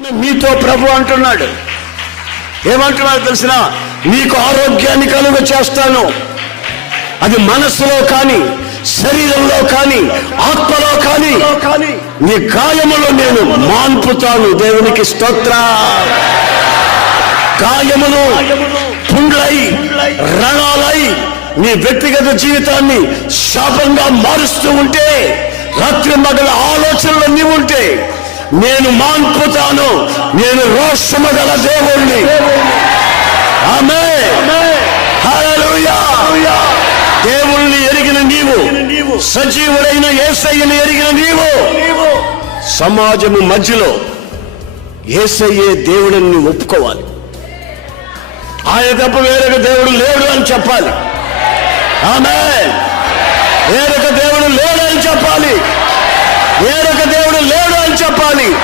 మీతో ప్రభు అంటున్నాడు. ఏమంటున్నాడు తెలిసిన? నీకు ఆరోగ్యాన్ని కలుగ చేస్తాను. అది మనస్సులో కానీ, శరీరంలో కానీ, ఆత్మలో కానీ, నీ గాయములో నేను మాన్పుతాను. దేవునికి స్తోత్ర. గాయములు పుండ్లై, రణాలై నీ వ్యక్తిగత జీవితాన్ని శాపంగా మారుస్తూ ఉంటే, రాత్రి మగల ఆలోచనలు నీ ఉంటే, నేను మాన్పుతాను. నేను రోషము గల దేవుణ్ణి. ఆమేన్. హల్లెలూయా. దేవుణ్ణి ఎరిగిన నీవు, సజీవుడైన యేసయ్యను ఎరిగిన నీవు, సమాజము మధ్యలో యేసయ్యే దేవుడిని ఒప్పుకోవాలి. ఆయన తప్ప వేరొక దేవుడు లేడు అని చెప్పాలి. ఆమేన్. వేరొక దేవుడు లేడు అని చెప్పాలి. వేరొక దేవుడు లేడు అని చెప్పాలి.